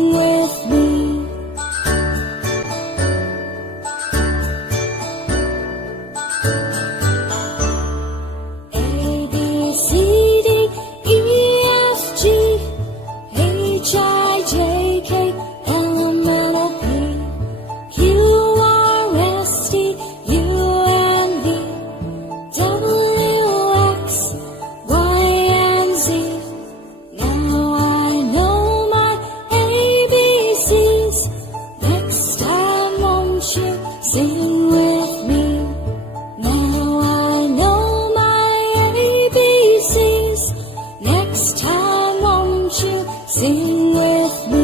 sing with me. A, B, C, D, E, F, G, H, I, J, K, L, M, N, O, P, Q, R, S, T, U, and V, W, X, Y, and Z. Now I know my ABCs. Next time won't you sing with me? Now I know my ABCs. Next time won't you sing with me?